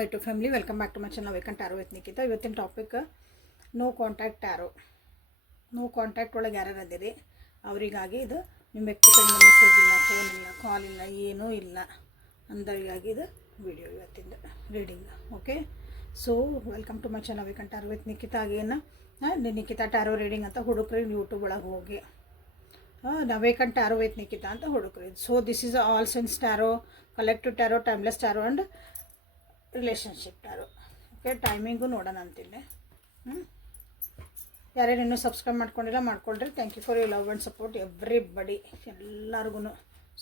My to family, welcome back to my channel waken tarot with Nikhita. ಇವತ್ತಿನ topic no contact tarot. No contact ಒಳಗೆ ಯಾರ್ಯಾರು ಅದಿರಿ ಅವರಿಗಾಗಿ ಇದು. ನಿಮ್ಮ ವ್ಯಕ್ತಿ ಕಡೆಯಿಂದ ಮೆಸೇಜ್ ಇಲ್ಲ, ಫೋನ್ ಇಲ್ಲ, ಕಾಲ್ ಇಲ್ಲ, ಏನೂ ಇಲ್ಲ ಅಂದರಿಗಾಗಿ ಇದು ವಿಡಿಯೋ ಇವತ್ತಿಂದ reading. Okay, so welcome to my channel waken tarot with Nikhita. ಆಗೇನು ನಿಖಿತಾ ಟ್ಯಾರೋ ರೀಡಿಂಗ್ ಅಂತ ಹುಡುಕ್ರಿ ಯೂಟ್ಯೂಬ್ ಒಳಗೆ ಹೋಗಿ. ವೇಕನ್ ಟ್ಯಾರೋ ವಿತ್ ನಿಖಿತಾ ಅಂತ ಹುಡುಕ್ರಿ. So this is all signs tarot, collective tarot, timeless tarot and relationship tarot. Okay, timing ನೋಡೋಣ ಅಂತಿಲ್ಲ. ಯಾರ್ಯಾರು ಇನ್ನೂ ಸಬ್ಸ್ಕ್ರೈಬ್ ಮಾಡ್ಕೊಂಡಿಲ್ಲ ಮಾಡ್ಕೊಳ್ರಿ. Thank you for you love and support everybody, ಎಲ್ಲರಿಗೂ.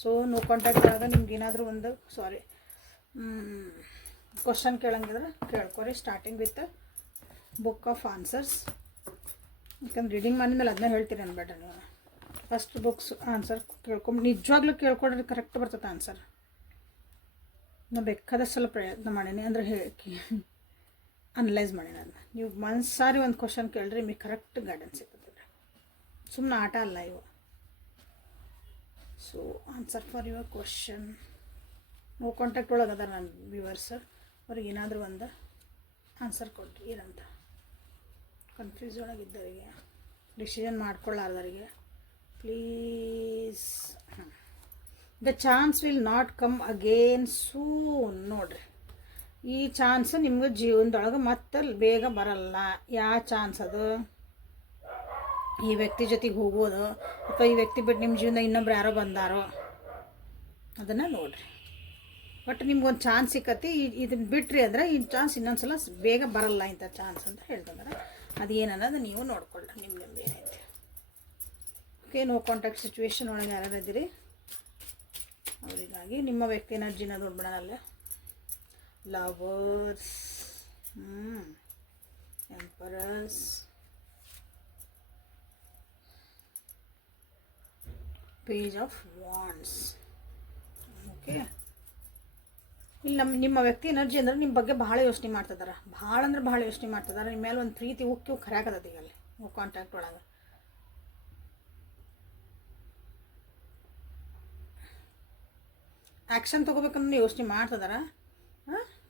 ಸೊ ನೋ ಕಾಂಟ್ಯಾಕ್ಟ್ ಒಳಗೆ ನಿಮ್ಗೆ ಏನಾದರೂ ಒಂದು ಕ್ವಶನ್ ಕೇಳಂಗಿದ್ರೆ ಕೇಳ್ಕೊರಿ. Starting with book of answers. ಯಾಕಂದ್ರೆ ರೀಡಿಂಗ್ ಮಾಡಿದ್ಮೇಲೆ ಅದನ್ನ ಹೇಳ್ತೀರಿ ಅನ್ಬೇಡ ನೀವು. ಫಸ್ಟ್ ಬುಕ್ಸ್ ಆನ್ಸರ್ ಕೇಳ್ಕೊಂಡು ನಿಜವಾಗ್ಲೂ ಕೇಳ್ಕೊಡ್ರಿ, ಕರೆಕ್ಟ್ ಬರ್ತದೆ ಆನ್ಸರ್. ನಾನು ಬೇಕಾದಷ್ಟು ಪ್ರಯತ್ನ ಮಾಡೀನಿ, ಅಂದರೆ ಹೇಳಿ ಅನಲೈಸ್ ಮಾಡೀನಿ. ಅದನ್ನ ನೀವು ಮನ್ಸಾರಿ ಒಂದು ಕ್ವಶನ್ ಕೇಳ್ರಿ, ನಿಮಗೆ ಕರೆಕ್ಟ್ ಗೈಡೆನ್ಸ್ ಸಿಗ್ತದೆ. ಸುಮ್ಮನೆ ಆಟ ಅಲ್ಲ ಇವು. So answer for your question. No contact ಒಳಗೆ ಅದ ನನ್ನ ವ್ಯೂವರ್ಸ್, ಅವ್ರಿಗೆ ಏನಾದರೂ ಒಂದು ಆನ್ಸರ್ ಕೊಡ್ರಿ. ಏನಂತ ಕನ್ಫ್ಯೂಸ್ ಒಳಗಿದ್ದವರಿಗೆ, ಡಿಸಿಷನ್ ಮಾಡ್ಕೊಳ್ಳಾರ್ದವರಿಗೆ please. The chance will not come again soon. ನೋಡ್ರಿ, ಈ ಚಾನ್ಸ್ ನಿಮ್ಗೆ ಜೀವನದೊಳಗೆ ಮತ್ತೆ ಬೇಗ ಬರಲ್ಲ. ಯಾವ ಚಾನ್ಸ್ ಅದು? ಈ ವ್ಯಕ್ತಿ ಜೊತೆಗೆ ಹೋಗೋದು, ಅಥವಾ ಈ ವ್ಯಕ್ತಿ ಬಿಟ್ಟು ನಿಮ್ಮ ಜೀವನ ಇನ್ನೊಬ್ರು ಯಾರೋ ಬಂದಾರೋ, ಅದನ್ನು ನೋಡ್ರಿ. ಬಟ್ ನಿಮ್ಗೊಂದು ಚಾನ್ಸ್ ಸಿಕ್ಕತಿ, ಇದನ್ನು ಬಿಟ್ರಿ ಅಂದರೆ ಈ ಚಾನ್ಸ್ ಇನ್ನೊಂದು ಸಲ ಬೇಗ ಬರಲ್ಲ ಇಂಥ ಚಾನ್ಸ್ ಅಂತ ಹೇಳ್ತಂದ್ರೆ ಅದು ಏನನ್ನೋದು ನೀವು ನೋಡ್ಕೊಳ್ಳಿ. ನಿಮ್ಗೆ ಏನೈತೆ. ಓಕೆ, ನೋ ಕಾಂಟ್ಯಾಕ್ಟ್ ಸಿಚುವೇಶನ್ ಒಳಗೆ ಯಾರು ಇದ್ದೀರಿ ಅವರಿಗಾಗಿ ನಿಮ್ಮ ವ್ಯಕ್ತಿ ಎನರ್ಜಿನ ನೋಡ್ಬಿಡೋಣಲ್ಲ. Lovers, emperors, page of wands. Okay, ಇಲ್ಲಿ ನಿಮ್ಮ ವ್ಯಕ್ತಿ ಎನರ್ಜಿ ಅಂದ್ರೆ ನಿಮ್ಮ ಬಗ್ಗೆ ಭಾಳ ಯೋಚನೆ ಮಾಡ್ತಿದ್ದಾರೆ. ಭಾಳ ಅಂದ್ರೆ ಭಾಳ ಯೋಚನೆ ಮಾಡ್ತಿದ್ದಾರೆ. ನಿಮ್ಮ ಮೇಲೆ ಒಂದು ಪ್ರೀತಿ ಉಕ್ಕಿ ಖರ್ಯಾಕತ್ತದ ಈಗ ಅಲ್ಲಿ ನೋ ಕಾಂಟ್ಯಾಕ್ಟ್ ಒಳಗೆ. ಆ್ಯಕ್ಷನ್ ತೊಗೋಬೇಕಂದ್ರೆ ಯೋಚನೆ ಮಾಡ್ತಿದಾರ.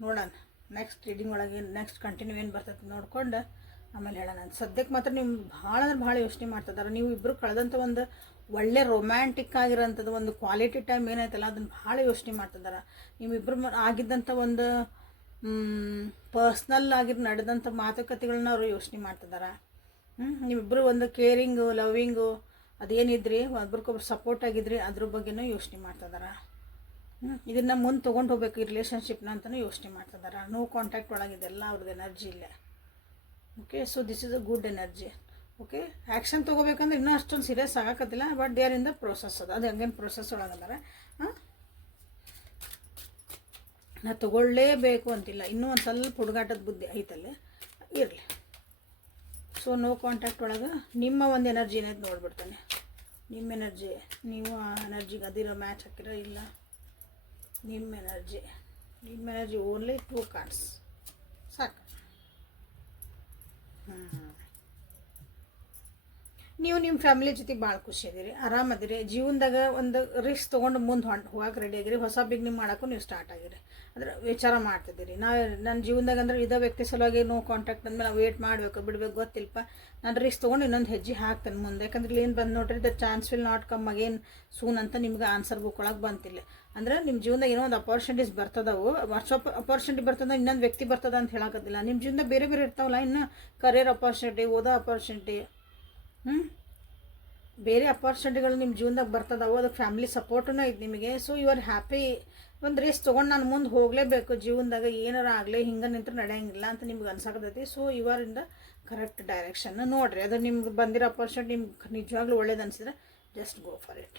ನೋಡೋಣ ನೆಕ್ಸ್ಟ್ ರೀಡಿಂಗ್ ಒಳಗೆ ನೆಕ್ಸ್ಟ್ ಕಂಟಿನ್ಯೂ ಏನು ಬರ್ತೈತೆ ನೋಡ್ಕೊಂಡು ಆಮೇಲೆ ಹೇಳೋಣ. ಸದ್ಯಕ್ಕೆ ಮಾತ್ರ ನೀವು ಭಾಳ ಅಂದ್ರೆ ಭಾಳ ಯೋಚನೆ ಮಾಡ್ತಿದ್ದಾರೆ. ನೀವು ಇಬ್ಬರು ಕಳೆದಂಥ ಒಂದು ಒಳ್ಳೆ ರೊಮ್ಯಾಂಟಿಕ್ ಆಗಿರೋಂಥದ್ದು ಒಂದು ಕ್ವಾಲಿಟಿ ಟೈಮ್ ಏನೈತಲ್ಲ ಅದನ್ನು ಭಾಳ ಯೋಚನೆ ಮಾಡ್ತಿದ್ದಾರೆ. ನೀವಿಬ್ಬರು ಆಗಿದ್ದಂಥ ಒಂದು ಪರ್ಸ್ನಲ್ ಆಗಿ ನಡೆದಂಥ ಮಾತುಕತೆಗಳನ್ನ ಅವರು ಯೋಚನೆ ಮಾಡ್ತಿದ್ದಾರೆ. ನೀವಿಬ್ಬರು ಒಂದು ಕೇರಿಂಗು, ಲವ್ವಿಂಗು ಅದೇನಿದ್ರಿ, ಒಬ್ರಿಗೊಬ್ರು ಸಪೋರ್ಟ್ ಆಗಿದ್ರಿ, ಅದ್ರ ಬಗ್ಗೆನೂ ಯೋಚನೆ ಮಾಡ್ತಿದ್ದಾರೆ. ಇದನ್ನು ಮುಂದೆ ತೊಗೊಂಡು ಹೋಗ್ಬೇಕು ಈ ರಿಲೇಷನ್ಶಿಪ್ನ ಅಂತಲೂ ಯೋಚನೆ ಮಾಡ್ತಿದ್ದಾರೆ. ನೋ ಕಾಂಟ್ಯಾಕ್ಟ್ ಒಳಗಿದೆಲ್ಲ ಅವ್ರದ್ದು ಎನರ್ಜಿ ಇಲ್ಲೇ. Okay, so this is a good energy. Okay, action ತೊಗೋಬೇಕಂದ್ರೆ ಇನ್ನೂ ಅಷ್ಟೊಂದು ಸೀರಿಯಸ್ ಆಗೋಕ್ಕತ್ತಿಲ್ಲ. But there in the process. ಅದು ಹಂಗೇನು ಪ್ರೋಸೆಸ್ ಒಳಗದಾರೆ. ನಾ ತೊಗೊಳ್ಳೇಬೇಕು ಅಂತಿಲ್ಲ, ಇನ್ನೂ ಒಂದು ಸ್ವಲ್ಪ ಹುಡುಗಾಟದ ಬುದ್ಧಿ ಐತಲ್ಲೇ ಇರಲಿ. ಸೊ ನೋ ಕಾಂಟ್ಯಾಕ್ಟ್ ಒಳಗೆ ನಿಮ್ಮ ಒಂದು ಎನರ್ಜಿ ಏನೈತೆ ನೋಡ್ಬಿಡ್ತಾನೆ. ನಿಮ್ಮ ಎನರ್ಜಿ, ನೀವು ಆ ಎನರ್ಜಿಗೆ ಅದಿರೋ ಮ್ಯಾಚ್ ಹಾಕಿರೋ ಇಲ್ಲ. ನಿಮ್ಮ ಎನರ್ಜಿ ಓನ್ಲಿ 2 ಕಾರ್ಡ್ಸ್ ಸಾಕು. ನೀವು ನಿಮ್ಮ ಫ್ಯಾಮಿಲಿ ಜೊತೆ ಭಾಳ ಖುಷಿ ಅದೀರಿ, ಆರಾಮದಿರಿ. ಜೀವನದಾಗ ಒಂದು ರಿಸ್ಕ್ ತೊಗೊಂಡು ಮುಂದೆ ಹೋಗಕ್ಕೆ ರೆಡಿ ಆಗಿರಿ. ಹೊಸ ಬಿಗ್ನಿಂಗ್ ಮಾಡೋಕ್ಕೂ ನೀವು ಸ್ಟಾರ್ಟ್ ಆಗಿರಿ. ಅಂದ್ರೆ ವಿಚಾರ ಮಾಡ್ತಿದ್ದೀರಿ. ನನ್ನ ಜೀವನದಾಗ ಅಂದ್ರೆ ಇದೇ ವ್ಯಕ್ತಿ ಸಲುವಾಗಿ ನೋ ಕಾಂಟ್ಯಾಕ್ಟ್ ಅಂದಮೇಲೆ ವೇಟ್ ಮಾಡಬೇಕು ಬಿಡಬೇಕು ಗೊತ್ತಿಲ್ಪ. ನಾನು ರಿಸ್ಕ್ ತೊಗೊಂಡು ಇನ್ನೊಂದು ಹೆಜ್ಜೆ ಹಾಕ್ತೇನೆ ಮುಂದೆ. ಯಾಕಂದ್ರೆ ಇಲ್ಲಿ ಏನು ಬಂದು ನೋಡ್ರಿ, the chance will not come again soon ಅಂತ ನಿಮ್ಗೆ ಆನ್ಸರ್ ಬುಕ್ ಒಳಗೆ ಬಂತಿಲ್ಲ. ಅಂದ್ರೆ ನಿಮ್ಮ ಜೀವನದಾಗ ಏನೋ ಒಂದು ಅಪಾರ್ಚುನಿಟೀಸ್ ಬರ್ತದವು. ಅಪಾರ್ಚುನಿಟಿ ಬರ್ತದ, ಇನ್ನೊಂದು ವ್ಯಕ್ತಿ ಬರ್ತದ ಅಂತ ಹೇಳೋಕ್ಕತ್ತಿಲ್ಲ. ನಿಮ್ಮ ಜೀವನದಾಗ ಬೇರೆ ಬೇರೆ ಇರ್ತಾವಲ್ಲ, ಇನ್ನು ಕರಿಯರ್ ಅಪಾರ್ಚುನಿಟಿ, ಓದೋ ಅಪಾರ್ಚುನಿಟಿ, ಬೇರೆ ಅಪಾರ್ಚುನಿಟಿಗಳು ನಿಮ್ಮ ಜೀವನದಾಗ ಬರ್ತದವು. ಅದು ಫ್ಯಾಮಿಲಿ ಸಪೋರ್ಟೂ ಐತೆ ನಿಮಗೆ. So you are happy. ಒಂದು ರೇಸ್ ತೊಗೊಂಡು ನಾನು ಮುಂದೆ ಹೋಗಲೇಬೇಕು ಜೀವನದಾಗ, ಏನಾರು ಆಗಲಿ ಹಿಂಗೆ ನಿಂತ್ರೆ ನಡೆಯಂಗಿಲ್ಲ ಅಂತ ನಿಮ್ಗೆ ಅನ್ಸಾಕತೈತಿ. So you are in the correct direction. ನೋಡಿರಿ, ಅದು ನಿಮ್ಗೆ ಬಂದಿರೋ ಅಪಾರ್ಚುನಿಟಿ ನಿಮ್ಗೆ ನಿಜವಾಗ್ಲೂ ಒಳ್ಳೇದು ಅನಿಸಿದ್ರೆ just go for it.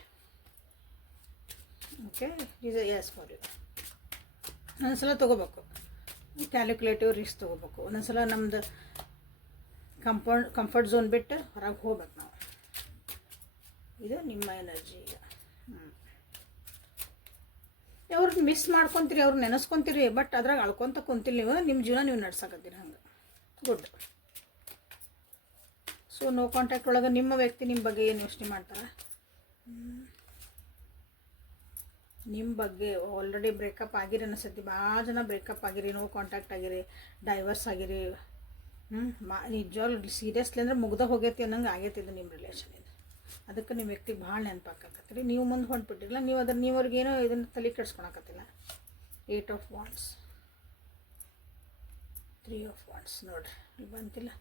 Okay, is yes for you. ಒಂದೊಂದ್ಸಲ ತೊಗೋಬೇಕು, ಕ್ಯಾಲ್ಕುಲೇಟಿವ್ ರಿಸ್ಕ್ ತೊಗೋಬೇಕು. ಒಂದೊಂದ್ಸಲ ನಮ್ದು ಕಂಫರ್ಟ್ ಝೋನ್ ಬಿಟ್ಟು ಹೊರಗೆ ಹೋಗ್ಬೇಕು ನಾವು. ಇದು ನಿಮ್ಮ ಎನರ್ಜಿ ಈಗ. ಅವ್ರನ್ನ ಮಿಸ್ ಮಾಡ್ಕೊತೀರಿ, ಅವ್ರು ನೆನೆಸ್ಕೊತೀರಿ, ಬಟ್ ಅದ್ರಾಗ ಅಳ್ಕೊತ ಕುಂತಿಲ್ಲ. ನೀವು ನಿಮ್ಮ ಜೀವನ ನೀವು ನಡ್ಸಕತ್ತೀರಿ ಹಂಗೆ. ಗುಡ್. ಸೊ ನೋ ಕಾಂಟ್ಯಾಕ್ಟ್ ಒಳಗೆ ನಿಮ್ಮ ವ್ಯಕ್ತಿ ನಿಮ್ಮ ಬಗ್ಗೆ ಏನು ಯೋಚನೆ ಮಾಡ್ತಾರೆ? ನಿಮ್ಮ ಬಗ್ಗೆ ಆಲ್ರೆಡಿ ಬ್ರೇಕಪ್ ಆಗಿರಿ ಅನಿಸ್ತೈತಿ. ಭಾಳ ಜನ ಬ್ರೇಕಪ್ ಆಗಿರಿ, ನೋ ಕಾಂಟ್ಯಾಕ್ಟ್ ಆಗಿರಿ, ಡೈವರ್ಸ್ ಆಗಿರಿ. ನಿಜವಾಗ್ಲೂ ಸೀರಿಯಸ್ಲಿ ಅಂದರೆ ಮುಗ್ದ ಹೋಗೈತಿ ಅನ್ನಂಗೆ ಆಗೈತಿ ಇದು ನಿಮ್ಮ ರಿಲೇಷನ್. ಇದು ಅದಕ್ಕೆ ನಿಮ್ಮ ವ್ಯಕ್ತಿಗೆ ಭಾಳ ನೆನಪಾಕತ್ತೀರಿ. ನೀವು ಮುಂದೆ ಹೊಂಟ್ಬಿಟ್ಟಿರಲ್ಲ, ನೀವು ಅವ್ರಿಗೇನೋ ಇದನ್ನು ತಲೆ ಕೆಡ್ಸ್ಕೊಳಕತ್ತಿಲ್ಲ. 8 ಆಫ್ ವಾಂಡ್ಸ್, 3 ಆಫ್ ವಾಂಡ್ಸ್ ನೋಡಿರಿ ಇಲ್ಲಿ ಬಂತಿಲ್ಲ.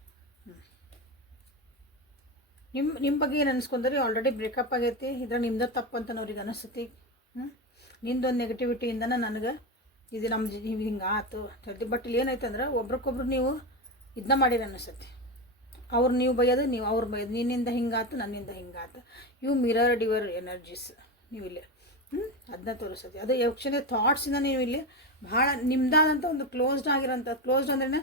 ನಿಮ್ಮ ಬಗ್ಗೆ ಏನು ಅನ್ಸ್ಕೊಂಡ್ರಿ? ಆಲ್ರೆಡಿ ಬ್ರೇಕಪ್ ಆಗೈತಿ, ಇದ್ರ ನಿಮ್ದು ತಪ್ಪು ಅಂತ ಅವ್ರಿಗೆ ಅನಿಸ್ತೈತಿ. ನಿಂದೊಂದು ನೆಗೆಟಿವಿಟಿಯಿಂದನೇ ನನಗೆ ಇದು ನಮ್ಮ ಹಿಂಗೆ ಆಯ್ತು ಹೇಳ್ತಿ. ಬಟ್ ಇಲ್ಲಿ ಏನೈತೆ ಅಂದ್ರೆ ಒಬ್ರಿಗೊಬ್ರು ನೀವು ಇದನ್ನ ಮಾಡಿರಿ ಅನಿಸ್ತೈತಿ. ಅವ್ರು ನೀವು ಬೈಯೋದು, ನೀವು ಅವ್ರು ಬೈಯೋದು, ನಿನ್ನಿಂದ ಹಿಂಗಾತು, ನನ್ನಿಂದ ಹಿಂಗಾತು. ಇವು ಮಿರರ್ಡ್ ಯುವರ್ ಎನರ್ಜೀಸ್. ನೀವು ಇಲ್ಲಿ ಅದನ್ನ ತೋರಿಸ್ತೈತಿ. ಅದು ಆ್ಯಕ್ಚುಲಿ ಥಾಟ್ಸಿಂದ ನೀವು ಇಲ್ಲಿ ಭಾಳ ನಿಮ್ದಾದಂಥ ಒಂದು ಕ್ಲೋಸ್ಡ್ ಆಗಿರೋಂಥ, ಕ್ಲೋಸ್ಡ್ ಅಂದ್ರೆ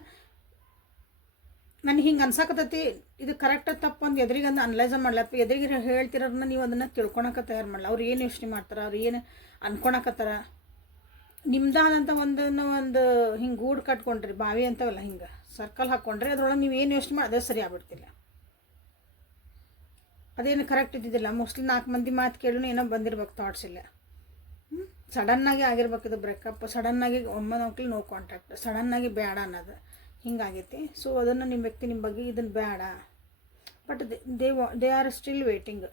ನನಗೆ ಹಿಂಗೆ ಅನ್ಸಾಕತ್ತೈತಿ, ಇದು ಕರೆಕ್ಟ್ ತಪ್ಪು ಅಂತ ಎದುರಿಗೆ ಅಂದು ಅನಲೈಸ್ ಮಾಡ್ಲಪ್ಪ. ಎದುರಿಗೆ ಹೇಳ್ತಿರೋರನ್ನ ನೀವು ಅದನ್ನು ತಿಳ್ಕೊಳಕ್ಕೆ ತಯಾರು ಮಾಡಲ್ಲ. ಅವ್ರು ಏನು ಯೋಚನೆ ಮಾಡ್ತಾರೆ, ಅವ್ರು ಏನು ಅನ್ಕೊಳಕತ್ತಾರ, ನಿಮ್ದಾದಂಥ ಒಂದು ಹಿಂಗೆ ಗೂಡು ಕಟ್ಕೊಂಡ್ರಿ, ಬಾವಿ ಅಂತವಲ್ಲ, ಹಿಂಗೆ ಸರ್ಕಲ್ ಹಾಕ್ಕೊಂಡ್ರಿ, ಅದ್ರೊಳಗೆ ನೀವು ಏನು ಯೋಚನೆ ಮಾಡಿ ಅದೇ ಸರಿ ಆಗ್ಬಿಡ್ತಿಲ್ಲ. ಅದೇನು ಕರೆಕ್ಟ್ ಇದ್ದಿದ್ದಿಲ್ಲ. ಮೋಸ್ಟ್ಲಿ 4 ಮಂದಿ ಮಾತು ಕೇಳೂ ಏನೋ ಬಂದಿರ್ಬೇಕು ಥಾಟ್ಸ್ ಇಲ್ಲ. ಸಡನ್ನಾಗಿ ಆಗಿರ್ಬೇಕು ಇದು ಬ್ರೇಕಪ್. ಸಡನ್ನಾಗಿ ಒಮ್ಮೆ ನೋ ಕಾಂಟ್ಯಾಕ್ಟ್, ಸಡನ್ನಾಗಿ ಬೇಡ ಅನ್ನೋದು ಹಿಂಗಾಗೈತಿ. ಸೊ ಅದನ್ನು ನಿಮ್ಮ ವ್ಯಕ್ತಿ ನಿಮ್ಮ ಬಗ್ಗೆ ಇದನ್ನು ಬೇಡ. But they are still waiting.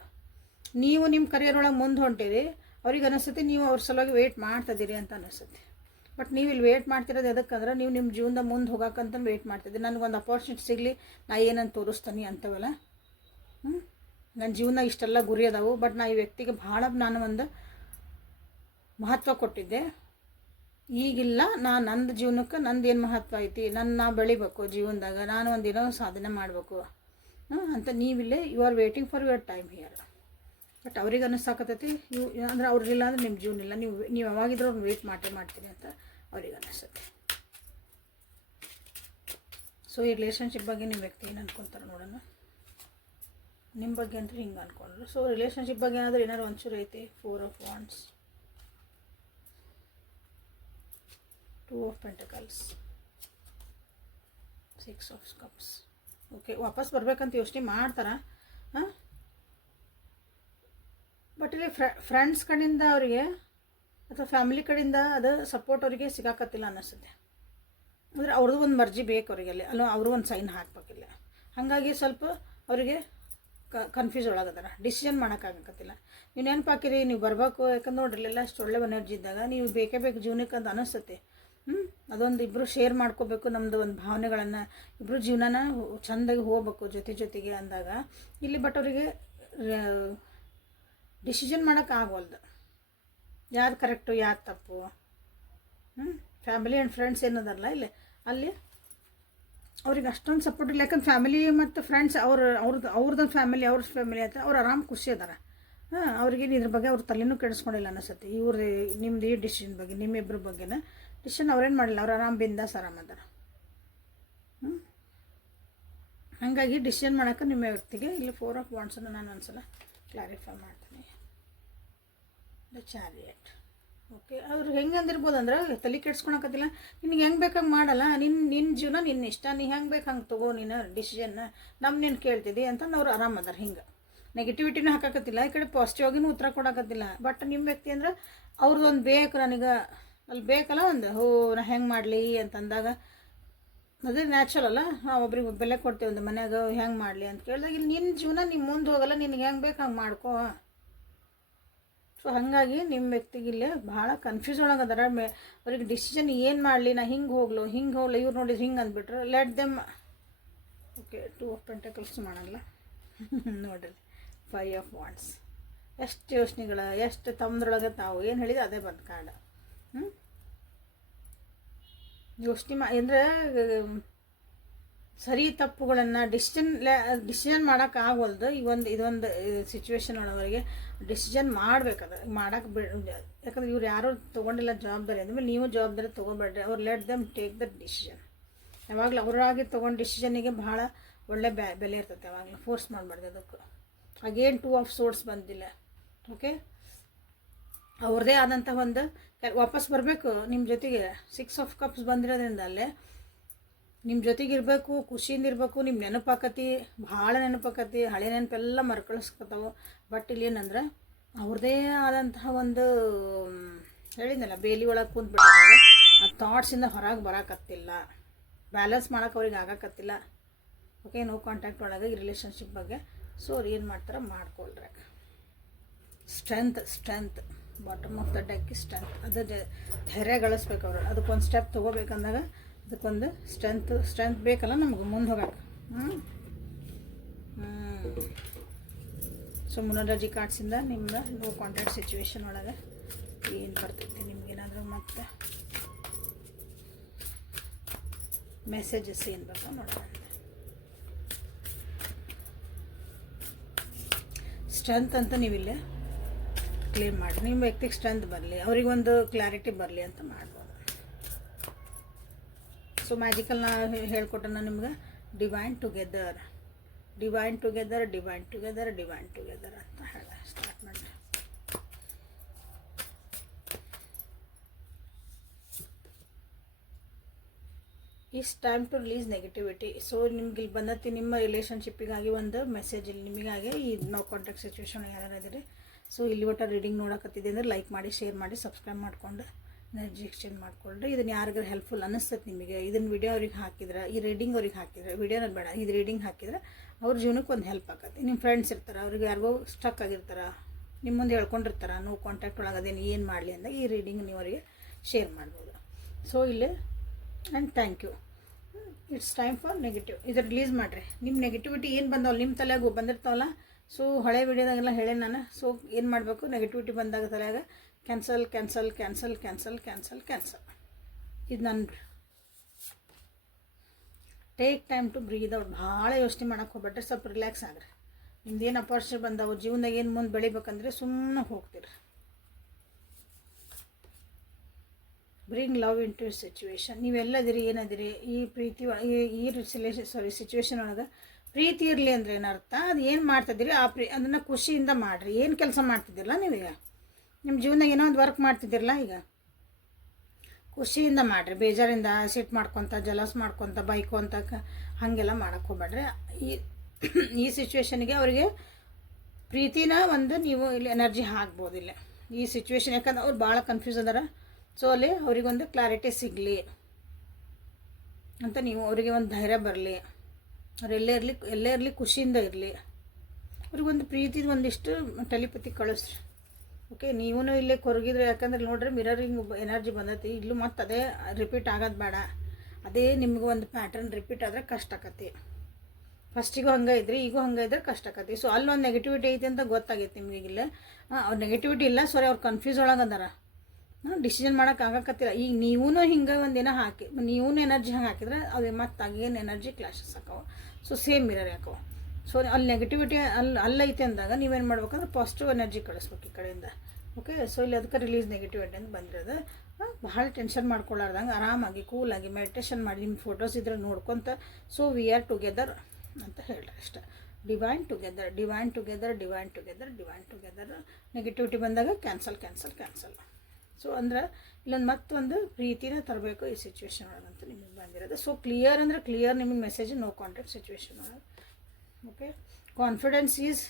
ನೀವು ನಿಮ್ಮ ಕರಿಯರ್ ಒಳಗೆ ಮುಂದೆ ಹೊಂಟಿರಿ, ಅವ್ರಿಗೆ ಅನಿಸುತ್ತೆ ನೀವು ಅವ್ರ ಸಲುವಾಗಿ ವೆಯ್ಟ್ ಮಾಡ್ತಿದ್ದೀರಿ ಅಂತ ಅನಿಸುತ್ತೆ. ಬಟ್ ನೀವು ಇಲ್ಲಿ ವೆಯ್ಟ್ ಮಾಡ್ತಿರೋದು ಎದಕ್ಕಂದ್ರೆ ನೀವು ನಿಮ್ಮ ಜೀವನದ ಮುಂದೆ ಹೋಗೋಕ್ಕಂತ ವೆಯ್ಟ್ ಮಾಡ್ತಿದ್ದೀರಿ. ನನಗೊಂದು ಅಪಾರ್ಚುನಿಟಿ ಸಿಗಲಿ, ನಾ ಏನಂತ ತೋರಿಸ್ತಾನೆ ಅಂತವಲ್ಲ. ನನ್ನ ಜೀವನ ಇಷ್ಟೆಲ್ಲ ಗುರಿ ಅದಾವು, ಬಟ್ ನಾ ಈ ವ್ಯಕ್ತಿಗೆ ಭಾಳ ನಾನು ಒಂದು ಮಹತ್ವ ಕೊಟ್ಟಿದ್ದೆ. ಈಗಿಲ್ಲ, ನಂದು ಜೀವನಕ್ಕೆ ನಂದು ಏನು ಮಹತ್ವ ಐತಿ, ನಾ ಬೆಳಿಬೇಕು ಜೀವನದಾಗ, ನಾನು ಒಂದಿನೋ ಸಾಧನೆ ಮಾಡಬೇಕು ಅಂತ ನೀವಿಲ್ಲೇ you are waiting for your time here. But ಅವ್ರಿಗೆ ಅನ್ನಿಸಾಕತ್ತೈತಿ ನೀವು ಅಂದ್ರೆ ಅವ್ರಿಗಿಲ್ಲ ಅಂದ್ರೆ ನಿಮ್ಮ ಜೀವನ ಇಲ್ಲ, ನೀವು ಯಾವಾಗಿದ್ರೂ ಅವ್ರನ್ನ ವೆಯ್ಟ್ ಮಾಡ್ತೀರಿ ಅಂತ ಅವ್ರಿಗೆ ಅನ್ನಿಸುತ್ತೆ. ಸೊ ಈ ರಿಲೇಷನ್ಶಿಪ್ ಬಗ್ಗೆ ನಿಮ್ಮ ವ್ಯಕ್ತಿ ಏನು ಅನ್ಕೊತಾರೆ ನೋಡೋಣ. ನಿಮ್ಮ ಬಗ್ಗೆ ಅಂತ ಹಿಂಗೆ ಅಂದ್ಕೊಂಡ್ರು. ಸೊ ರಿಲೇಷನ್ಶಿಪ್ ಬಗ್ಗೆ ಏನಾದರೂ ಏನಾದ್ರು ಒಂಚೂರು ಐತಿ. 4 of wands, 2 of pentacles, 6 of cups. Okay, ವಾಪಸ್ ಬರ್ಬೇಕಂತ ಯೋಚನೆ ಮಾಡ್ತಾರೆ. ಬಟ್ ಇಲ್ಲಿ ಫ್ರೆಂಡ್ಸ್ ಕಡೆಯಿಂದ ಅವರಿಗೆ ಅಥವಾ ಫ್ಯಾಮಿಲಿ ಕಡೆಯಿಂದ ಅದು ಸಪೋರ್ಟ್ ಅವರಿಗೆ ಸಿಗಾಕತ್ತಿಲ್ಲ ಅನ್ನಿಸುತ್ತೆ. ಅಂದರೆ ಅವ್ರದ್ದು ಒಂದು ಮರ್ಜಿ ಬೇಕು ಅವರಿಗೆಲ್ಲ, ಅಲ್ಲ ಅವರು ಒಂದು ಸೈನ್ ಹಾಕಬೇಕಿಲ್ಲ. ಹಾಗಾಗಿ ಸ್ವಲ್ಪ ಅವರಿಗೆ ಕನ್ಫ್ಯೂಸ್ ಒಳಗದಾರ, ಡಿಸಿಷನ್ ಮಾಡೋಕ್ಕಾಗಕತ್ತಿಲ್ಲ. ನೀವು ನೆನಪಾಕಿರಿ, ನೀವು ಬರಬೇಕು, ಯಾಕಂದ್ರೆ ನೋಡ್ರಿ ಎಲ್ಲ ಅಷ್ಟು ಒಳ್ಳೆ ಎನರ್ಜಿ ಇದ್ದಾಗ ನೀವು ಬೇಕೇ ಬೇಕು ಜೀವನಕ್ಕೆ ಅಂತ ಅನಿಸುತ್ತೆ. ಅದೊಂದು ಇಬ್ಬರು ಶೇರ್ ಮಾಡ್ಕೋಬೇಕು ನಮ್ಮದು ಒಂದು ಭಾವನೆಗಳನ್ನು, ಇಬ್ಬರು ಜೀವನನ ಚೆಂದಾಗಿ ಹೋಗ್ಬೇಕು ಜೊತೆಗೆ ಅಂದಾಗ ಇಲ್ಲಿ. ಬಟ್ ಅವರಿಗೆ ಡಿಸಿಷನ್ ಮಾಡೋಕ್ಕಾಗವಲ್ದು, ಯಾರು ಕರೆಕ್ಟು ಯಾರು ತಪ್ಪು. ಫ್ಯಾಮಿಲಿ ಆ್ಯಂಡ್ ಫ್ರೆಂಡ್ಸ್ ಏನದಲ್ಲ ಇಲ್ಲಿ, ಅಲ್ಲಿ ಅವ್ರಿಗೆ ಅಷ್ಟೊಂದು ಸಪೋರ್ಟ್ ಇಲ್ಲ. ಯಾಕಂದ್ರೆ ಫ್ಯಾಮಿಲಿ ಮತ್ತು ಫ್ರೆಂಡ್ಸ್ ಅವ್ರದ್ದು ಫ್ಯಾಮಿಲಿ ಅಂತ ಅವ್ರು ಆರಾಮ್ ಖುಷಿ ಅದಾರ. ಅವ್ರಿಗೇನು ಇದ್ರ ಬಗ್ಗೆ ಅವ್ರ ತಲೆನೂ ಕೆಡಿಸ್ಕೊಂಡಿಲ್ಲ ಅನಿಸುತ್ತೆ. ನಿಮ್ದು ಈ ಡಿಸಿಷನ್ ಬಗ್ಗೆ, ನಿಮ್ಮಿಬ್ಬರ ಬಗ್ಗೆನ ಡಿಸಿಷನ್ ಅವ್ರೇನು ಮಾಡಿಲ್ಲ, ಅವ್ರು ಆರಾಮ್ ಬಿಂದಾಸ್ ಆರಾಮ್ ಅದಾರ. ಹಾಗಾಗಿ ಡಿಸಿಷನ್ ಮಾಡೋಕೆ ನಿಮ್ಮ ವ್ಯಕ್ತಿಗೆ ಇಲ್ಲಿ 4 ಆಫ್ ವಾಂಡ್ಸನ್ನು ನಾನು ಒಂದ್ಸಲ ಕ್ಲಾರಿಫೈ ಮಾಡ್ತೀನಿ. The chariot. ಓಕೆ, ಅವ್ರು ಹೆಂಗೆ ಅಂದಿರ್ಬೋದು ಅಂದ್ರೆ ತಲೆ ಕೆಡ್ಸ್ಕೊಳಕತ್ತಿಲ್ಲ, ನಿನಗೆ ಹೆಂಗೆ ಬೇಕಾಗಿ ಮಾಡಲ್ಲ, ನಿನ್ನ ಜೀವನ ನಿನ್ನ ಇಷ್ಟ, ನೀ ಹೆಂಗೆ ಬೇಕು ಹಂಗೆ ತಗೋ ನೀನು ಡಿಸಿಷನ್ನ, ನೀನು ಕೇಳ್ತಿದ್ದಿ ಅಂತಂದು ಅವ್ರು ಆರಾಮದಾರ. ಹಿಂಗೆ ನೆಗೆಟಿವಿಟಿನೂ ಹಾಕಕತ್ತಿಲ್ಲ, ಈ ಕಡೆ ಪಾಸಿಟಿವ್ ಆಗಿನೂ ಉತ್ತರ ಕೊಡಕತ್ತಿಲ್ಲ. ಬಟ್ ನಿಮ್ಮ ವ್ಯಕ್ತಿ ಅಂದ್ರೆ ಅವ್ರದ್ದೊಂದು ಬೇಕು, ನನಗೆ ಅಲ್ಲಿ ಬೇಕಲ್ಲ ಒಂದು ನಾ ಹೆಂಗೆ ಮಾಡಲಿ ಅಂತಂದಾಗ ಅದೇ ನ್ಯಾಚುರಲ್ ಅಲ್ಲ. ನಾವು ಒಬ್ರಿಗೆ ಬೆಲೆ ಕೊಡ್ತೇವೆ ಒಂದು ಮನ್ಯಾಗ, ಹೆಂಗೆ ಮಾಡಲಿ ಅಂತ ಕೇಳಿದಾಗ ಇಲ್ಲಿ ನಿನ್ನ ಜೀವನ ನಿಮ್ಮ ಮುಂದೆ ಹೋಗಲ್ಲ, ನಿನಗೆ ಹೆಂಗೆ ಬೇಕು ಹಂಗೆ ಮಾಡ್ಕೋ. ಸೊ ಹಾಗಾಗಿ ನಿಮ್ಮ ವ್ಯಕ್ತಿಗೆ ಇಲ್ಲೇ ಭಾಳ ಕನ್ಫ್ಯೂಸ್ ಒಳಗದಾರ. ಅವ್ರಿಗೆ ಡಿಸಿಷನ್ ಏನು ಮಾಡಲಿ, ನಾ ಹಿಂಗೆ ಹೋಗ್ಲು ಇವ್ರು ನೋಡಿದ್ರೆ ಹಿಂಗೆ ಅಂದ್ಬಿಟ್ರೆ let them. Okay, 2 of pentacles ಮಾಡಲ್ಲ ನೋಡ್ರಿ. 5 ಆಫ್ ವಾಂಡ್ಸ್. ಎಷ್ಟು ಯೋಚನೆಗಳು, ಎಷ್ಟು ತಮ್ಮದ್ರೊಳಗೆ ತಾವು ಏನು ಹೇಳಿದ್ರೆ ಅದೇ ಬಂದು ಕಾರ್ಡ. ಯೋಚನೆ ಅಂದರೆ ಸರಿ ತಪ್ಪುಗಳನ್ನು ಡಿಸಿಷನ್ ಮಾಡೋಕ್ಕಾಗವಲ್ದು. ಇದೊಂದು ಸಿಚುವೇಶನ್ ಒಳವರೆಗೆ ಡಿಸಿಷನ್ ಮಾಡಬೇಕದ ಮಾಡೋಕೆ ಯಾಕಂದ್ರೆ ಇವ್ರು ಯಾರೂ ತೊಗೊಂಡಿಲ್ಲ ಜವಾಬ್ದಾರಿ. ಅಂದಮೇಲೆ ನೀವು ಜವಾಬ್ದಾರಿ ತೊಗೊಬೇಡ್ರಿ. ಅವ್ರು let them take the decision. ಯಾವಾಗಲೂ ಅವರಾಗಿ ತೊಗೊಂಡು ಡಿಸಿಷನ್ನಿಗೆ ಭಾಳ ಒಳ್ಳೆ ಬೆಲೆ ಇರ್ತೈತೆ. ಯಾವಾಗಲೂ ಫೋರ್ಸ್ ಮಾಡಬಾರ್ದು ಅದಕ್ಕೆ. ಅಗೇನ್ 2 ಆಫ್ ಸೋರ್ಸ್ ಬಂದಿಲ್ಲ. ಓಕೆ, ಅವ್ರದ್ದೇ ಆದಂಥ ಒಂದು ವಾಪಸ್ ಬರಬೇಕು ನಿಮ್ಮ ಜೊತೆಗೆ. 6 ಆಫ್ ಕಪ್ಸ್ ಬಂದಿರೋದ್ರಿಂದ ಅಲ್ಲೇ ನಿಮ್ಮ ಜೊತೆಗೆ ಇರಬೇಕು, ಖುಷಿಯಿಂದ ಇರಬೇಕು. ನಿಮ್ಮ ನೆನಪಾಕತಿ, ಭಾಳ ನೆನಪಾಕತಿ, ಹಳೆ ನೆನಪೆಲ್ಲ ಮರ್ಕಳಿಸ್ಕೊತಾವೆ. ಬಟ್ ಇಲ್ಲಿ ಏನಂದ್ರೆ ಅವ್ರದ್ದೇ ಆದಂತಹ ಒಂದು ಹೇಳಿದ್ನಲ್ಲ, ಬೇಲಿ ಒಳಗೆ ಕುಂತ್ಬಿಟ್ಟಾಗ ಆ ಥಾಟ್ಸಿಂದ ಹೊರಗೆ ಬರೋಕತ್ತಿಲ್ಲ, ಬ್ಯಾಲೆನ್ಸ್ ಮಾಡೋಕೆ ಅವ್ರಿಗೆ ಆಗಕತ್ತಿಲ್ಲ. ಓಕೆ, ನೋ ಕಾಂಟ್ಯಾಕ್ಟ್ ಒಳಗೆ ಈ ರಿಲೇಷನ್ಶಿಪ್ ಬಗ್ಗೆ. ಸೊ ಅವ್ರು ಏನು ಮಾಡ್ತಾರೆ ಮಾಡ್ಕೊಳ್ರಿ. Strength bottom of the deck strength. ಅದು ಧೈರ್ಯ ಗಳಿಸ್ಬೇಕು ಅವರು. ಅದಕ್ಕೊಂದು ಸ್ಟೆಪ್ ತೊಗೋಬೇಕಂದಾಗ ಅದಕ್ಕೊಂದು ಸ್ಟ್ರೆಂತ್ ಬೇಕಲ್ಲ ನಮ್ಗೆ ಮುಂದೆ ಹೋಗಕ್ಕೆ. ಸೊ ಮುನರಾಜಿ ಕಾರ್ಡ್ಸಿಂದ ನಿಮ್ಮ ನೋ ಕಾಂಟ್ಯಾಕ್ಟ್ ಸಿಚುವೇಶನ್ ಒಳಗೆ ಏನು ಬರ್ತೈತಿ ನಿಮ್ಗೇನಾದರೂ ಮತ್ತೆ ಮೆಸೇಜಸ್ ಏನು ಬೇಕು ನೋಡೋಣ. ಸ್ಟ್ರೆಂತ್ ಅಂತ ನೀವಿಲ್ಲೇ ಕ್ಲೇಮ್ ಮಾಡಿ, ನಿಮ್ಮ ವ್ಯಕ್ತಿಗೆ ಸ್ಟ್ರೆಂತ್ ಬರಲಿ, ಅವ್ರಿಗೊಂದು ಕ್ಲಾರಿಟಿ ಬರಲಿ ಅಂತ ಮಾಡ್ಬೋದು. ಸೊ ಮ್ಯಾಜಿಕಲ್ ನಾ ಹೇಳ್ಕೊಟ್ಟೆ ನಾನು ನಿಮ್ಗೆ, ಡಿವೈನ್ ಟುಗೆದರ್ ಅಂತ ಹೇಳ ಸ್ಟಾರ್ಟ್ ಮಾಡಿ. It's time to release negativity. So ನಿಮ್ಗೆ ಇಲ್ಲಿ ಬಂದತಿ ನಿಮ್ಮ ರಿಲೇಷನ್ಶಿಪ್ಪಿಗಾಗಿ ಒಂದು ಮೆಸೇಜ್, ಇಲ್ಲಿ ನಿಮಗಾಗಿ ಈ ನೋ ಕಾಂಟ್ಯಾಕ್ಟ್ ಸಿಚುವೇಶನ್ ಯಾರು ಇದ್ದೀರಿ. ಸೊ ಇಲ್ಲಿ ಒಟ್ಟು ರೀಡಿಂಗ್ ನೋಡಕತ್ತಿದೆ ಅಂದರೆ ಲೈಕ್ ಮಾಡಿ, ಶೇರ್ ಮಾಡಿ, ಸಬ್ಸ್ಕ್ರೈಬ್ ಮಾಡ್ಕೊಂಡು ಎನರ್ಜಿ ಎಕ್ಸ್ಚೇಂಜ್ ಮಾಡ್ಕೊಳ್ರಿ. ಇದನ್ನು ಯಾರಿಗಾರು ಹೆಲ್ಪ್ಫುಲ್ ಅನ್ನಿಸ್ತೈತೆ ನಿಮಗೆ, ಇದನ್ನು ವಿಡಿಯೋ ಅವ್ರಿಗೆ ಹಾಕಿದ್ರೆ, ಈ ರೀಡಿಂಗ್ ಅವ್ರಿಗೆ ಹಾಕಿದ್ರೆ, ವಿಡಿಯೋನ ಬೇಡ ಇದು ರೀಡಿಂಗ್ ಹಾಕಿದ್ರೆ ಅವ್ರ ಜೀವನಕ್ಕೆ ಒಂದು ಹೆಲ್ಪ್ ಆಕತಿ. ನಿಮ್ಮ ಫ್ರೆಂಡ್ಸ್ ಇರ್ತಾರೆ, ಅವ್ರಿಗೆ ಯಾರಿಗೋ ಸ್ಟಕ್ ಆಗಿರ್ತಾರೆ, ನಿಮ್ಮ ಮುಂದೆ ಹೇಳ್ಕೊಂಡಿರ್ತಾರೆ ನೋ ಕಾಂಟ್ಯಾಕ್ಟ್ ಒಳಗೆ ಅದೇನು ಏನು ಮಾಡಲಿ ಅಂದಾಗ ಈ ರೀಡಿಂಗ್ ನೀವು ಅವರಿಗೆ ಶೇರ್ ಮಾಡ್ಬೋದು. ಸೊ ಇಲ್ಲಿ and thank you. It's time for negative. ಇದು ರಿಲೀಸ್ ಮಾಡಿರಿ. ನಿಮ್ಮ ನೆಗೆಟಿವಿಟಿ ಏನು ಬಂದವಲ್ಲ ನಿಮ್ಮ ತಲೆಯಾಗ ಬಂದಿರ್ತಾವಲ್ಲ. ಸೊ ಹಳೆ ವಿಡಿಯೋದಾಗೆಲ್ಲ ಹೇಳೇನಿ ನಾನು. ಸೊ ಏನು ಮಾಡಬೇಕು, ನೆಗೆಟಿವಿಟಿ ಬಂದಾಗ ತಲೆಯಾಗ ಕ್ಯಾನ್ಸಲ್. ಇದು ನನ್ನ take time to breathe out. ಭಾಳ ಯೋಚನೆ ಮಾಡೋಕ್ಕೆ ಹೋಗ್ಬಿಟ್ರೆ ಸ್ವಲ್ಪ ರಿಲ್ಯಾಕ್ಸ್ ಆಗ್ರಿ. ನಿಮ್ದು ಏನು ಅಪರ್ಚುನಿಟಿ ಬಂದವು ಜೀವನದಾಗ ಏನು ಮುಂದೆ ಬೆಳಿಬೇಕಂದ್ರೆ ಸುಮ್ಮನೆ ಹೋಗ್ತೀರಿ. Bring love into situation. ನೀವೆಲ್ಲದಿರಿ ಏನದಿರಿ ಈ ಪ್ರೀತಿ ಸಿಚುವೇಶನ್ ಒಳಗೆ ಪ್ರೀತಿ ಇರಲಿ ಅಂದರೆ ಏನರ್ಥ, ಅದು ಏನು ಮಾಡ್ತಿದ್ದೀರಿ ಅದನ್ನು ಖುಷಿಯಿಂದ ಮಾಡಿರಿ. ಏನು ಕೆಲಸ ಮಾಡ್ತಿದ್ದಿರಲ್ಲ ನೀವೀಗ ನಿಮ್ಮ ಜೀವನದಾಗ ಏನೋ ಒಂದು ವರ್ಕ್ ಮಾಡ್ತಿದ್ದಿರಲ್ಲ, ಈಗ ಖುಷಿಯಿಂದ ಮಾಡಿರಿ. ಬೇಜಾರಿಂದ ಸಿಟ್ಟು ಮಾಡ್ಕೊತ, ಜಲಸ್ ಮಾಡ್ಕೊತ, ಬೈಕೊಂತ ಹಾಗೆಲ್ಲ ಮಾಡೋಕ್ಕೆ ಹೋಗ್ಬೇಡ್ರಿ. ಈ ಸಿಚುವೇಶನ್ಗೆ ಅವರಿಗೆ ಪ್ರೀತಿನ ಒಂದು ನೀವು ಇಲ್ಲಿ ಎನರ್ಜಿ ಹಾಕ್ಬೋದಿಲ್ಲ ಈ ಸಿಚುವೇಶನ್. ಯಾಕಂದ್ರೆ ಅವ್ರು ಭಾಳ ಕನ್ಫ್ಯೂಸ್ ಅದಾರ. ಸೊ ಅಲ್ಲಿ ಅವರಿಗೊಂದು ಕ್ಲಾರಿಟಿ ಸಿಗಲಿ ಅಂತ ನೀವು ಅವರಿಗೆ ಒಂದು ಧೈರ್ಯ ಬರಲಿ, ಅವ್ರು ಎಲ್ಲೇ ಇರಲಿ ಖುಷಿಯಿಂದ ಇರಲಿ. ಅವ್ರಿಗೊಂದು ಪ್ರೀತಿದು ಒಂದಿಷ್ಟು ಟೆಲಿಪತಿ ಕಳಿಸ್ರಿ. ಓಕೆ, ನೀವೂ ಇಲ್ಲೇ ಕೊರಗಿದ್ರೆ, ಯಾಕಂದ್ರೆ ನೋಡ್ರಿ ಮಿರರಿಂಗ್ ಎನರ್ಜಿ ಬಂದೈತಿ. ಇಲ್ಲೂ ಮತ್ತು ಅದೇ ರಿಪೀಟ್ ಆಗೋದು ಬೇಡ. ಅದೇ ನಿಮ್ಗೆ ಒಂದು ಪ್ಯಾಟರ್ನ್ ರಿಪೀಟ್ ಆದರೆ ಕಷ್ಟ ಆಕತಿ. ಫಸ್ಟಿಗೂ ಹಂಗೆ ಇದ್ರಿ, ಈಗೂ ಹಂಗೆ ಇದ್ರೆ ಕಷ್ಟ ಆಕತಿ. ಸೊ ಅಲ್ಲೊಂದು ನೆಗೆಟಿವಿಟಿ ಐತಿ ಅಂತ ಗೊತ್ತಾಗೈತಿ ನಿಮಗೆ. ಇಲ್ಲೇ ಅವ್ರು ನೆಗೆಟಿವಿಟಿ ಇಲ್ಲ, ಸಾರಿ ಅವ್ರು ಕನ್ಫ್ಯೂಸ್ ಒಳಗದಾರ, ಡಿಸಿಷನ್ ಮಾಡೋಕೆ ಆಗಕತ್ತಿಲ್ಲ. ಈಗ ನೀವೂ ಹಿಂಗೆ ಒಂದೇನೋ ಹಾಕಿ ನೀವೂ ಎನರ್ಜಿ ಹಂಗೆ ಹಾಕಿದ್ರೆ ಅದು ಮತ್ತು ಅಗೇನ್ ಎನರ್ಜಿ ಕ್ಲಾಶಸ್ ಆಕವು. ಸೊ ಸೇಮ್ ಮಿರರ್ ಯಾಕವು. ಸೊ ಅಲ್ಲಿ ನೆಗೆಟಿವಿಟಿ ಅಲ್ಲೈತೆ ಅಂದಾಗ ನೀವೇನು ಮಾಡ್ಬೇಕಂದ್ರೆ ಪಾಸಿಟಿವ್ ಎನರ್ಜಿ ಕಳಿಸ್ಬೇಕು ಈ ಕಡೆಯಿಂದ. ಓಕೆ, ಸೊ ಇಲ್ಲಿ ಅದಕ್ಕೆ ರಿಲೀಸ್ ನೆಗೆಟಿವಿಟಿ ಅಂತ ಬಂದಿರೋದು. ಭಾಳ ಟೆನ್ಷನ್ ಮಾಡ್ಕೊಳ್ಳಾರ್ದಂಗೆ ಆರಾಮಾಗಿ ಕೂಲಾಗಿ ಮೆಡಿಟೇಷನ್ ಮಾಡಿ, ನಿಮ್ಮ ಫೋಟೋಸ್ ಇದ್ರೆ ನೋಡ್ಕೊತ ಸೊ ವಿ ಆರ್ ಟುಗೆದರ್ ಅಂತ ಹೇಳ್ರಿ ಅಷ್ಟೇ. Divine together. ನೆಗೆಟಿವಿಟಿ ಬಂದಾಗ ಕ್ಯಾನ್ಸಲ್. ಸೊ ಅಂದ್ರೆ ಇಲ್ಲೊಂದು ಮತ್ತೊಂದು ಪ್ರೀತಿನ ತರಬೇಕು ಈ ಸಿಚುವೇಶನ್ ಒಳಗಂತ ನಿಮಗೆ ಬಂದಿರೋದು. ಸೊ ಕ್ಲಿಯರ್ ಅಂದರೆ ಕ್ಲಿಯರ್ ನಿಮಗೆ ಮೆಸೇಜ್ ನೋ ಕಾಂಟ್ಯಾಕ್ಟ್ ಸಿಚುವೇಶನ್ ಒಳಗೆ. Okay, confidence is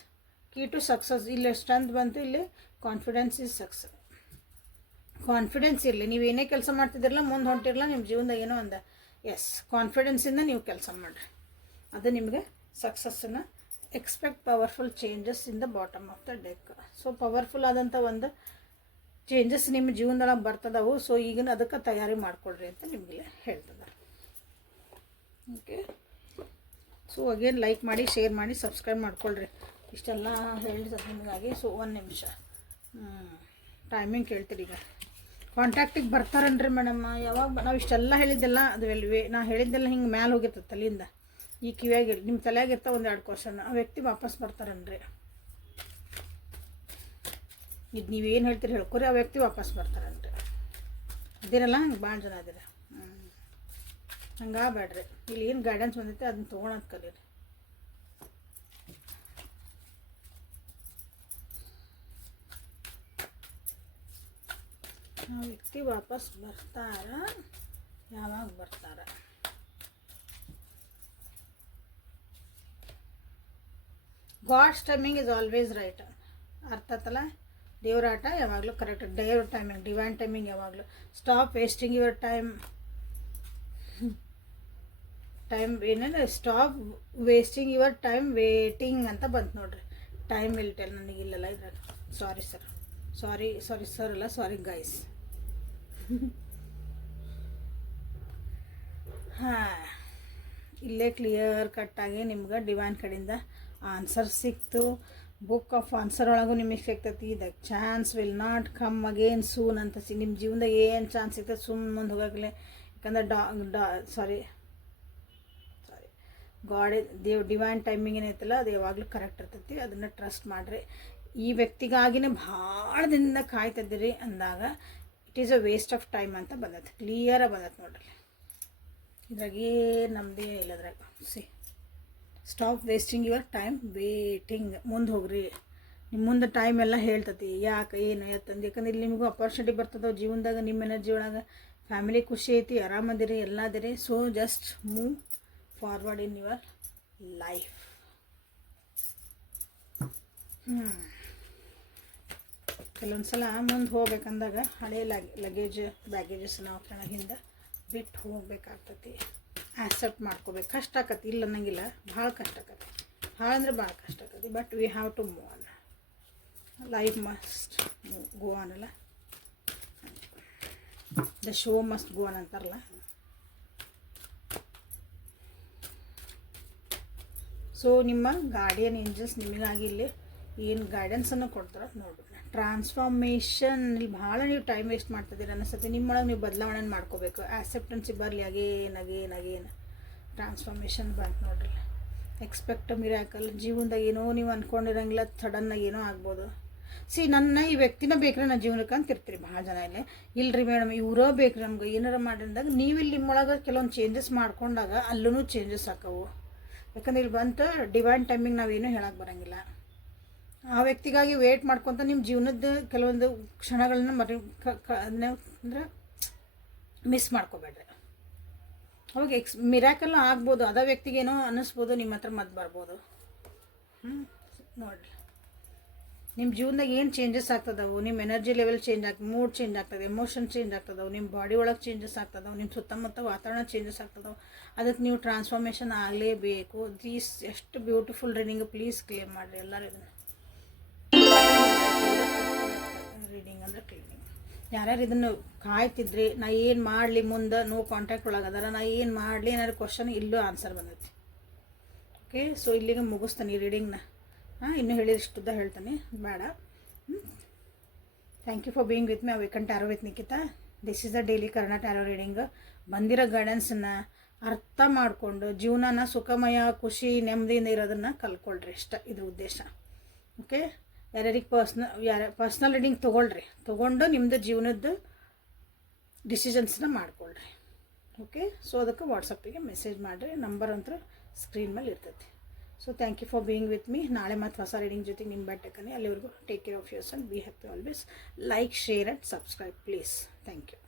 key to success. ಇಲ್ಲಿ ಸ್ಟ್ರೆಂತ್ ಬಂತು, ಇಲ್ಲಿ ಕಾನ್ಫಿಡೆನ್ಸ್ ಈಸ್ ಸಕ್ಸಸ್. ಕಾನ್ಫಿಡೆನ್ಸ್ ಇರಲಿ, ನೀವು ಏನೇ ಕೆಲಸ ಮಾಡ್ತಿದ್ದಿರಲ್ಲ, ಮುಂದೆ ಹೊಂಟಿರಲ್ಲ, ನಿಮ್ಮ ಜೀವನದಾಗ ಏನೋ ಒಂದು ಕಾನ್ಫಿಡೆನ್ಸಿಂದ ನೀವು ಕೆಲಸ ಮಾಡಿರಿ, ಅದು ನಿಮಗೆ ಸಕ್ಸಸ್ಸನ್ನು. Expect powerful changes in the bottom of the deck. So powerful ಆದಂಥ ಒಂದು ಚೇಂಜಸ್ ನಿಮ್ಮ ಜೀವನದೊಳಗೆ ಬರ್ತದವು. ಸೊ ಈಗಿನ ಅದಕ್ಕೆ ತಯಾರಿ ಮಾಡ್ಕೊಳ್ರಿ ಅಂತ ನಿಮಗೆ ಹೇಳ್ತದೆ. ಓಕೆ, ಸೊ ಅಗೇನ್ ಲೈಕ್ ಮಾಡಿ, ಶೇರ್ ಮಾಡಿ, ಸಬ್ಸ್ಕ್ರೈಬ್ ಮಾಡ್ಕೊಳ್ರಿ. ಇಷ್ಟೆಲ್ಲ ಹೇಳಿದ್ರೆ ನಿಮಗಾಗಿ. ಸೊ 1 ನಿಮಿಷ ಟೈಮಿಂಗ್ ಕೇಳ್ತೀರಿ. ಈಗ ಕಾಂಟ್ಯಾಕ್ಟಿಗೆ ಬರ್ತಾರನ್ರಿ ಮೇಡಮ್ಮ, ಯಾವಾಗ ನಾವು ಇಷ್ಟೆಲ್ಲ ಹೇಳಿದ್ದೆಲ್ಲ ಅದು ನಾ ಹೇಳಿದ್ದೆಲ್ಲ ಹಿಂಗೆ ಮ್ಯಾಲೆ ಹೋಗಿರ್ತದೆ ತಲೆಯಿಂದ. ಈ ಕಿವಿಯಾಗಿ ನಿಮ್ಮ ತಲೆಯಾಗಿರ್ತಾವೆ 1-2 ಕ್ವಶನ್. ಆ ವ್ಯಕ್ತಿ ವಾಪಸ್ ಬರ್ತಾರನ್ರಿ. ಇದು ನೀವೇನು ಹೇಳ್ತೀರಿ ಹೇಳ್ಕೊರಿ, ಆ ವ್ಯಕ್ತಿ ವಾಪಸ್ ಬರ್ತಾರನ್ರಿ. ಅದಿರಲ್ಲ ಹಂಗೆ ಭಾಳ ಜನ ಅದಿರ. ಹಂಗೆ ಬೇಡ್ರಿ. ಇಲ್ಲಿ ಏನು ಗೈಡೆನ್ಸ್ ಬಂದೈತೆ ಅದನ್ನ ತೊಗೊಳೋದು ಕಲೀರಿ. ಆ ವ್ಯಕ್ತಿ ವಾಪಸ್ ಬರ್ತಾರ, ಯಾವಾಗ ಬರ್ತಾರ? God's timing is always right. ಅರ್ಥ ಆತಲ್ಲ? ದೇವ್ರ ಆಟ ಯಾವಾಗಲೂ ಕರೆಕ್ಟ್, ದೇವ್ರ ಟೈಮಿಂಗ್, ಡಿವೈನ್ ಟೈಮಿಂಗ್ ಯಾವಾಗಲೂ. ಸ್ಟಾಪ್ ವೇಸ್ಟಿಂಗ್ ಯುವರ್ ಟೈಮ್ ಏನೇನು, stop wasting your time waiting ಅಂತ ಬಂತು ನೋಡ್ರಿ. Time will tell. ನನಗಿಲ್ಲಲ್ಲ ಇದ್ರಾಗ. ಸಾರಿ ಸರ್, ಸಾರಿ ಸರ್ ಅಲ್ಲ, ಸಾರಿ ಗೈಸ್. ಹಾಂ, ಇಲ್ಲೇ ಕ್ಲಿಯರ್ ಕಟ್ಟಾಗಿ ನಿಮ್ಗೆ ಡಿವೈನ್ ಕಡೆಯಿಂದ ಆನ್ಸರ್ ಸಿಕ್ತು. ಬುಕ್ ಆಫ್ ಆನ್ಸರ್ ಒಳಗೂ ನಿಮಗೆ ಸಿಗ್ತೈತಿ. The chance will not come again soon ಅಂತ. ನಿಮ್ಮ ಜೀವನದಾಗ ಏನು ಚಾನ್ಸ್ ಸಿಗ್ತದೆ ಸುಮ್ಮನೆ ಮುಂದೆ ಹೋಗಲೇ. ಯಾಕಂದ್ರೆ ಸಾರಿ ಗಾಡ್, ಡಿವೈನ್ ಟೈಮಿಂಗ್ ಏನೈತಲ್ಲ ಅದು ಯಾವಾಗಲೂ ಕರೆಕ್ಟ್ ಇರ್ತೈತಿ. ಅದನ್ನು ಟ್ರಸ್ಟ್ ಮಾಡಿರಿ. ಈ ವ್ಯಕ್ತಿಗಾಗಿನೇ ಭಾಳ ದಿನದಿಂದ ಕಾಯ್ತಿದ್ದೀರಿ ಅಂದಾಗ it is a waste of time ಅಂತ ಬಂದೈತೆ. ಕ್ಲಿಯರಾಗಿ ಬಂದೈತೆ ನೋಡ್ರಿ. ಇದ್ರಾಗೇ ನಮ್ಮದೇ ಇಲ್ಲದ್ರಾಗ stop wasting your time waiting. ಮುಂದೆ ಹೋಗ್ರಿ. ನಿಮ್ಮ ಮುಂದೆ ಟೈಮ್ ಎಲ್ಲ ಹೇಳ್ತತಿ ಯಾಕೆ ಏನು ಎತ್ತಂದು. ಯಾಕಂದ್ರೆ ಇಲ್ಲಿ ನಿಮಗೂ ಅಪಾರ್ಚುನಿಟಿ ಬರ್ತದೋ ಜೀವನದಾಗ. ನಿಮ್ಮ ಎನರ್ಜಿ ಒಳಗೆ ಫ್ಯಾಮಿಲಿ ಖುಷಿ ಐತಿ, ಆರಾಮದಿರಿ, ಎಲ್ಲದಿರಿ. So just move forward in your life. ಕೆಲವೊಂದು ಸಲ ಮುಂದೆ ಹೋಗ್ಬೇಕಂದಾಗ ಹಳೆ ಬ್ಯಾಗೇಜಸ್ ನಾವು ಕೆಳಗಿಂದ ಬಿಟ್ಟು ಹೋಗ್ಬೇಕಾಗ್ತತಿ. ಆಕ್ಸೆಪ್ಟ್ ಮಾಡ್ಕೋಬೇಕು. ಕಷ್ಟ ಆಕತಿ, ಇಲ್ಲ ಅನ್ನಂಗಿಲ್ಲ, ಭಾಳ ಕಷ್ಟ ಆಕತಿ. ಭಾಳ ಅಂದ್ರೆ ಭಾಳ ಕಷ್ಟ ಆಕತಿ. But we have to move on. Life must go on ಅಲ್ಲ, the show must go on ಅಂತಾರಲ್ಲ. ಸೊ ನಿಮ್ಮ ಗಾರ್ಡಿಯನ್ ಏಂಜಲ್ಸ್ ನಿಮಗಾಗಿ ಇಲ್ಲಿ ಏನು ಗೈಡೆನ್ಸನ್ನು ಕೊಡ್ತಾರೆ ನೋಡ್ರಿ. ಟ್ರಾನ್ಸ್ಫಾರ್ಮೇಷನ್ ಇಲ್ಲಿ ಭಾಳ ನೀವು ಟೈಮ್ ವೇಸ್ಟ್ ಮಾಡ್ತಿದ್ದೀರ ಅನ್ನಿಸ್ತೈತಿ. ನಿಮ್ಮೊಳಗೆ ನೀವು ಬದಲಾವಣೆ ಮಾಡ್ಕೋಬೇಕು. ಆಕ್ಸೆಪ್ಟೆನ್ಸಿ ಬರಲಿ. ಅಗೇನ್ ಟ್ರಾನ್ಸ್ಫಾರ್ಮೇಷನ್ ಬಂತು ನೋಡ್ರಿ. Expect miracle. ಜೀವನದಾಗ ಏನೋ ನೀವು ಅಂದ್ಕೊಂಡಿರಂಗಿಲ್ಲ, ಸಡನ್ನಾಗಿ ಏನೋ ಆಗ್ಬೋದು. ನನ್ನ ಈ ವ್ಯಕ್ತಿನ ಬೇಕ್ರಿ ನನ್ನ ಜೀವನಕ್ಕೆ ಅಂತ ಇರ್ತೀರಿ ಭಾಳ ಜನ. ಇಲ್ಲರಿ ಮೇಡಮ್ ಇವರೇ ಬೇಕ್ರಿ ನಮ್ಗೆ ಏನಾರ ಮಾಡಿದಾಗ ನೀವಿಲ್ಲಿ ನಿಮ್ಮೊಳಗೆ ಕೆಲವೊಂದು ಚೇಂಜಸ್ ಮಾಡ್ಕೊಂಡಾಗ ಅಲ್ಲೂ ಚೇಂಜಸ್ ಆಕವು. ಯಾಕಂದ್ರೆ ಇಲ್ಲಿ ಬಂತು ಡಿವೈನ್ ಟೈಮಿಂಗ್ ನಾವೇನು ಹೇಳಕ್ಕೆ ಬರೋಂಗಿಲ್ಲ. ಆ ವ್ಯಕ್ತಿಗಾಗಿ ವೇಟ್ ಮಾಡ್ಕೊತ ನಿಮ್ಮ ಜೀವನದ ಕೆಲವೊಂದು ಕ್ಷಣಗಳನ್ನ ಅಂದ್ರೆ ಮಿಸ್ ಮಾಡ್ಕೋಬೇಡ್ರಿ. ಅವಾಗ ಮಿರಾಕಲ್ ಆಗ್ಬೋದು. ಅದ ವ್ಯಕ್ತಿಗೇನೋ ಅನ್ನಿಸ್ಬೋದು, ನಿಮ್ಮ ಹತ್ರ ಮತ್ತೆ ಬರ್ಬೋದು. ನೋಡಿರಿ ನಿಮ್ಮ ಜೀವನದಾಗ ಏನು ಚೇಂಜಸ್ ಆಗ್ತದವು. ನಿಮ್ಮ ಎನರ್ಜಿ ಲೆವೆಲ್ ಚೇಂಜ್ ಆಗ್ತದೆ, ಮೂಡ್ ಚೇಂಜ್ ಆಗ್ತದೆ, ಎಮೋಷನ್ ಚೇಂಜ್ ಆಗ್ತದವು, ನಿಮ್ಮ ಬಾಡಿ ಒಳಗೆ ಚೇಂಜಸ್ ಆಗ್ತದವು, ನಿಮ್ಮ ಸುತ್ತಮುತ್ತ ವಾತಾವರಣ ಚೇಂಜಸ್ ಆಗ್ತದವು. ಅದಕ್ಕೆ ನೀವು ಟ್ರಾನ್ಸ್ಫಾರ್ಮೇಷನ್ ಆಗಲೇಬೇಕು. ಎಷ್ಟು ಬ್ಯೂಟಿಫುಲ್ ರೀಡಿಂಗ್. ಪ್ಲೀಸ್ ಕ್ಲೇಮ್ ಮಾಡಿರಿ ಎಲ್ಲರೂ. ಇದನ್ನು ರೀಡಿಂಗ್ ಅಂದರೆ ಕ್ಲೀನಿಂಗ್. ಯಾರ್ಯಾರು ಇದನ್ನು ಕಾಯ್ತಿದ್ರಿ, ನಾ ಏನು ಮಾಡಲಿ ಮುಂದೆ ನೋ ಕಾಂಟ್ಯಾಕ್ಟ್ ಒಳಗದಾರ, ನಾ ಏನು ಮಾಡಲಿ ಏನಾದ್ರು ಕ್ವಶನ್, ಇಲ್ಲೂ ಆನ್ಸರ್ ಬಂದೈತಿ. ಓಕೆ, ಸೊ ಇಲ್ಲಿಗೆ ಮುಗಿಸ್ತಾನೆ ಈ ರೀಡಿಂಗ್ನ. ಇನ್ನೂ ಹೇಳಿದಷ್ಟುದ್ದ ಹೇಳ್ತಾನೆ, ಬೇಡ. Thank you for being with me awaken tarot with Nikhita. This is the daily ಕರ್ಣ ಟ್ಯಾರೋ ರೀಡಿಂಗ್. ಬಂದಿರೋ ಗೈಡೆನ್ಸನ್ನು ಅರ್ಥ ಮಾಡಿಕೊಂಡು ಜೀವನನ ಸುಖಮಯ, ಖುಷಿ, ನೆಮ್ಮದಿಯಿಂದ ಇರೋದನ್ನು ಕಲ್ಕೊಳ್ರಿ. ಇಷ್ಟ ಇದ್ರ ಉದ್ದೇಶ. ಓಕೆ, ಯಾರ್ಯಾರಿಗೆ ಪರ್ಸ್ನಲ್ ರೀಡಿಂಗ್ ತೊಗೊಂಡು ನಿಮ್ಮದು ಜೀವನದ್ದು ಡಿಸಿಷನ್ಸ್ನ ಮಾಡ್ಕೊಳ್ರಿ. ಓಕೆ, ಸೊ ಅದಕ್ಕೆ ವಾಟ್ಸಪ್ಪಿಗೆ ಮೆಸೇಜ್ ಮಾಡಿರಿ. ನಂಬರ್ ಅಂತೂ ಸ್ಕ್ರೀನ್ ಮೇಲೆ ಇರ್ತೈತಿ. So thank you for being with me. ನಾಳೆ ಮತ್ತು ಹೊಸ ರೀಡಿಂಗ್ ಜೊತೆಗೆ ನಿಮ್ಮ ಬೆಟ್ಟಕ್ಕನೆ. ಅಲ್ಲಿವರೆಗೂ take care of yourself. Be happy always. Like, share and subscribe please. Thank you.